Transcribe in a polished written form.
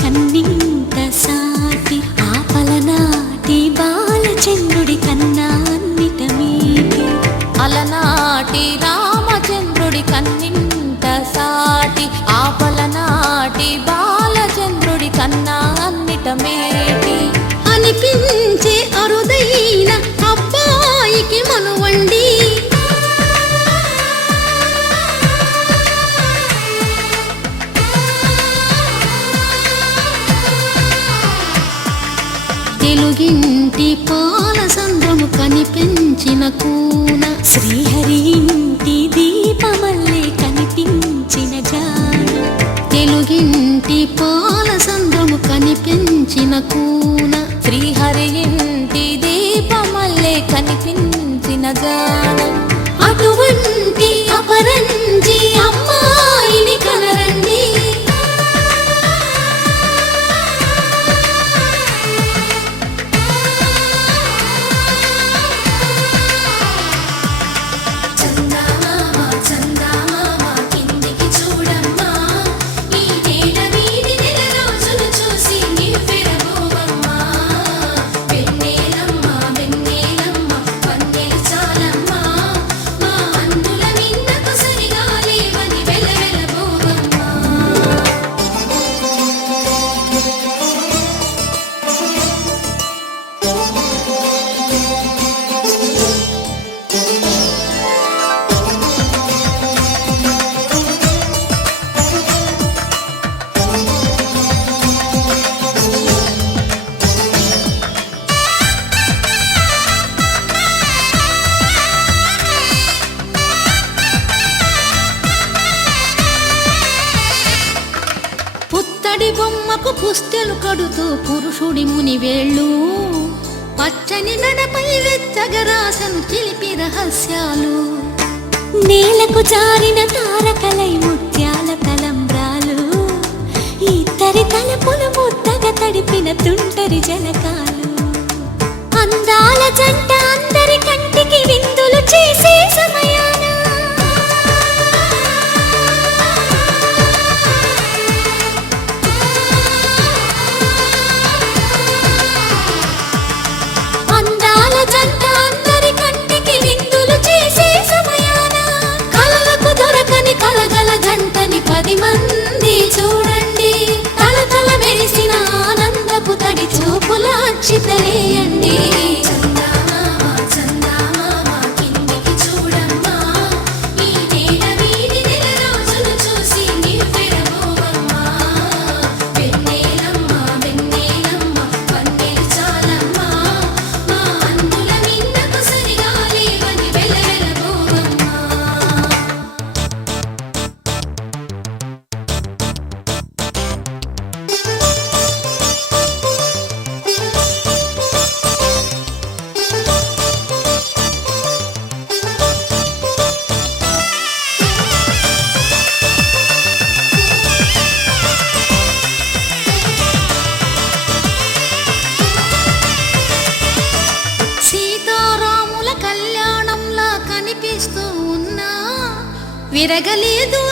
కన్నింత సాటి ఆపలనాటి బాలచంద్రుడి కన్నా అన్నిట మీటి అలనాటి రామచంద్రుడి కన్నింత సాటి ఆపలనాటి బాలచంద్రుడి కన్నా అన్నిట మేటి అనిపించే అరుదైన అబ్బాయికి మనువండి తెలుగింటి పాలసంద్రము కనిపించిన కూన శ్రీహరి ఇంటి దీపమల్లే కనిపించిన జాన తెలుగింటి పాలసంద్రము కనిపించిన కూన శ్రీహరి ఇంటి దీపమల్లే కనిపించిన జాన అటువంటి అపరంజి అమ్మాయిని కనరండి పుత్తడి బొమ్మకు పుస్తెలు కడుతూ పురుషుడి ముని వేళ్ళు పచ్చని నడపై వెచ్చగరాసను చిలిపి రహస్యాలు నేలకు జారిన తారకలై ముత్యాల తలంబ్రాలు ఇద్దరి తలపులు ముద్దగా తడిపిన తుంటరి జలకాలు అందాల జంట అందరి కంటికి విందులు చేసే సమయాన అందాల జంట అందరి కంటికి విందులు చేసే సమయాన కలలకు దొరకని కలగల జంటని 10 మంది చూడండి తలతల మెరిసిన ఆనందపు తడి చూపుల అక్షితలేయండి విరగలేదు